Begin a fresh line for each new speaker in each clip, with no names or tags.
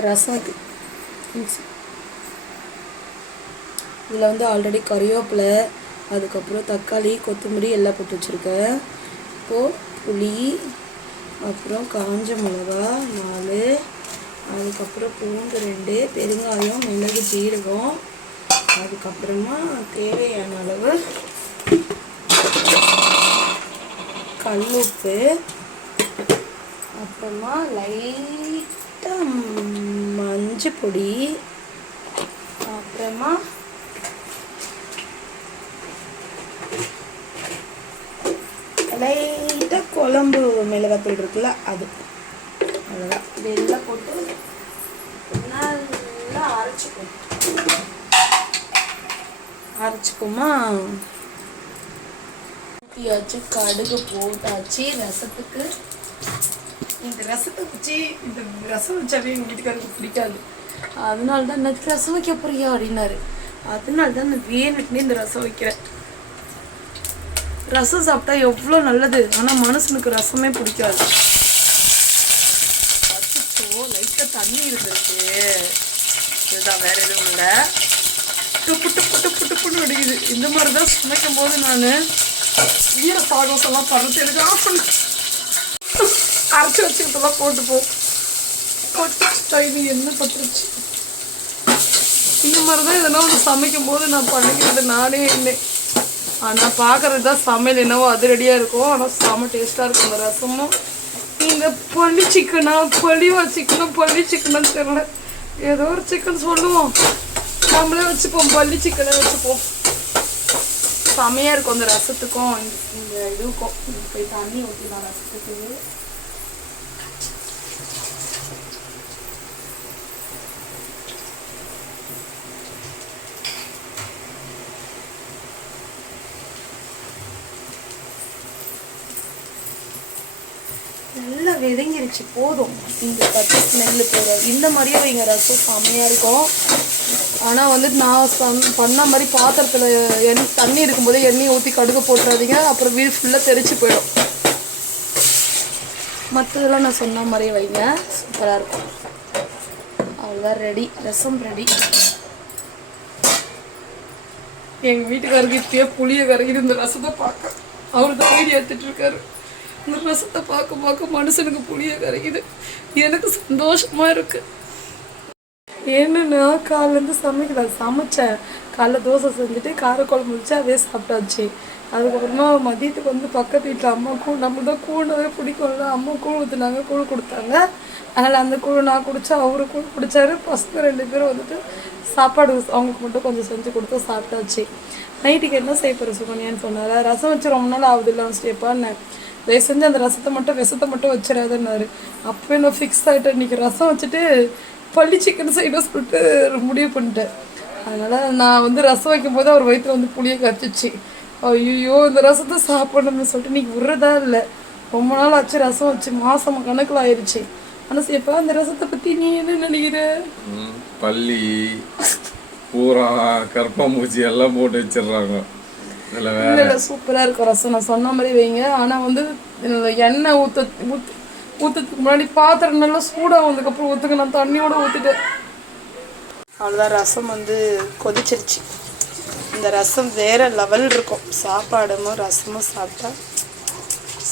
ரசம் இது இதில் வந்து ஆல்ரெடி கறிவேப்பிலை அதுக்கப்புறம் தக்காளி கொத்தமல்லி எல்லாம் போட்டு வச்சுருக்கேன். இப்போது புளி அப்புறம் காஞ்ச மிளகா நாலு அதுக்கப்புறம் பூண்டு ரெண்டு பெருங்காயம் மிளகு ஜீரகம் அதுக்கப்புறமா தேவையான அளவு கல் உப்பு அப்புறமா லைட் மஞ்சள் பொடி. அப்புறமா லைட்டாக குழம்பு மிளகாத்தூள் இருக்குல்ல அது. அவ்வளோதான் இதெல்லாம் போட்டு நல்லா அரைச்சிக்கும் அரைச்சிக்குமா? ஊற்றியாச்சு கடுகு போட்டாச்சு ரசத்துக்கு. இந்த ரசத்தை வச்சு இந்த ரசம் வச்சாவே எங்கள் வீட்டுக்காரருக்கு பிடிக்காது. அதனால தான் எனக்கு ரசம் வைக்க போறியா அப்படின்னாரு. அதனால தான் நான் வேணுட்டுனே இந்த ரசம் வைக்கிறேன். ரசம் சாப்பிட்டா எவ்வளோ நல்லது. ஆனால் மனுஷனுக்கு ரசமே பிடிக்காது. லைட்டாக தண்ணி இருந்திருக்கு. இதுதான் வேற எதுவும் இல்லை. டுப்பு டுப்பு டுப்பு டுப்புன்னு அடிக்குது இந்த மாதிரி தான் சமைக்கும் போது நான் வீர சாகசம்லாம் படுத்து எனக்கு ஆஃப் பண்ண அரைச்சி வச்சுக்கிட்டலாம் போட்டு போ என்ன பட்டுருச்சு இந்த மாதிரி தான் இதெல்லாம் ஒன்று சமைக்கும் போது நான் பண்ணிக்கிறது நானே இல்லை ஆனால் பார்க்கறது தான் சமையல். என்னவோ அது ரெடியாக இருக்கும். ஆனால் செம டேஸ்ட்டாக இருக்கும் அந்த ரசமும். இந்த பள்ளி சிக்கனா பள்ளிவா சிக்கனா பள்ளி சிக்கனான்னு தெரியல. ஏதோ ஒரு சிக்கன் சொல்லுவோம். நம்மளே வச்சுப்போம். பள்ளி சிக்கனே வச்சுப்போம். செமையாக இருக்கும் அந்த ரசத்துக்கும் இந்த இதுக்கும். போய் தண்ணி ஊற்றிடலாம் ரசத்துக்கு. நல்லா வெதங்கிருச்சு போதும். இந்த பச்சை ஸ்மெல்லு போதும் இந்த மாதிரியே வைங்க ரசம். செம்மையாக இருக்கும். ஆனால் வந்து நான் சம் பண்ண மாதிரி பாத்திரத்தில் எண்ணெய் தண்ணி இருக்கும்போதே எண்ணெயை ஊற்றி கடுகு போட்டுறாதீங்க. அப்புறம் வீடு ஃபுல்லாக தெரிச்சு போயிடும். மற்றதெல்லாம் நான் சொன்ன மாதிரியே வைங்க. சூப்பராக இருக்கும். அவ்வளோதான் ரெடி ரசம் ரெடி எங்கள் வீட்டுக்காரருக்கு இப்பயே புளிய கரைக்குது. இந்த ரசத்தை பார்க்க. அவர் தான் வீடியோ எடுத்துட்டு இருக்காரு. இந்த ரசத்தை பார்க்க பார்க்க மனுஷனுக்கு புளிய கரைக்குது எனக்கு சந்தோஷமா இருக்கு. என்னன்னா காலேருந்து சமைக்கல. சமைச்சேன். காலைல தோசை செஞ்சுட்டு காரக்குழம்பு வச்சு அதே சாப்பிட்டாச்சு. அதுக்கப்புறமா மதியத்துக்கு வந்து பக்கத்து வீட்டில் அம்மா கூழ் நம்ம தான் கூழ்னாவே பிடிக்கும்ல. அம்மா கூழ் ஊற்றுனாங்க கூழ் கொடுத்தாங்க. அதனால் அந்த கூழ் நான் குடித்தா அவரு கூழ் குடித்தாரு பசங்க ரெண்டு பேரும் வந்துட்டு சாப்பாடு அவங்களுக்கு மட்டும் கொஞ்சம் செஞ்சு கொடுத்து சாப்பிட்டாச்சு. நைட்டுக்கு என்ன செய்ய போகிற சுகன்யான்னு சொன்னார். ரசம் வச்சு ரொம்ப நாள் ஆகுது இல்லை ஸ்டேப்பான்னு. தயவு செஞ்சு அந்த ரசத்தை மட்டும் விஷத்தை மட்டும் வச்சிடாதுன்னாரு. அப்போ நான் ஃபிக்ஸ் ஆகிட்டேன் இன்றைக்கி ரசம் வச்சுட்டு பள்ளி சிக்கன் செய்யணும் சொல்லிட்டு முடிவு பண்ணிட்டேன். அதனால் நான் வந்து ரசம் வைக்கும்போது அவர் வயிற்றில் வந்து புளியை கரைச்சிச்சு. ஐயோ இந்த ரசத்தை சாப்பிடணும்னு சொல்லிட்டு இன்றைக்கி விடுறதா இல்லை. ரொம்ப நாள் ஆச்சு ரசம் வச்சு. மாதம் கணக்கில் ஆயிடுச்சு ஆனால் சேப்பா அந்த ரசத்தை பற்றி நீ என்ன நினைக்கிற?
பள்ளி பூரா பூரா கற்பம்பூச்சி எல்லாம் போட்டு வச்சிடுறாங்க.
இல்லை சூப்பராக இருக்கும் ரசம். நான் சொன்ன மாதிரி வைங்க. ஆனால் வந்து எண்ணெய் ஊற்ற ஊற்று ஊற்றுறதுக்கு முன்னாடி பாத்திரம் நல்லா சூடாக வந்ததுக்கப்புறம் ஊற்றுங்க நான் தண்ணியோட ஊற்றிட்டேன் அவ்வளோதான் ரசம் வந்து கொதிச்சிருச்சு. இந்த ரசம் வேற லெவல் இருக்கும். சாப்பாடும் ரசமும் சாப்பிட்டா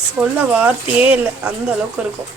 சொல்ல வார்த்தையே இல்லை. அந்த அளவுக்கு இருக்கும்.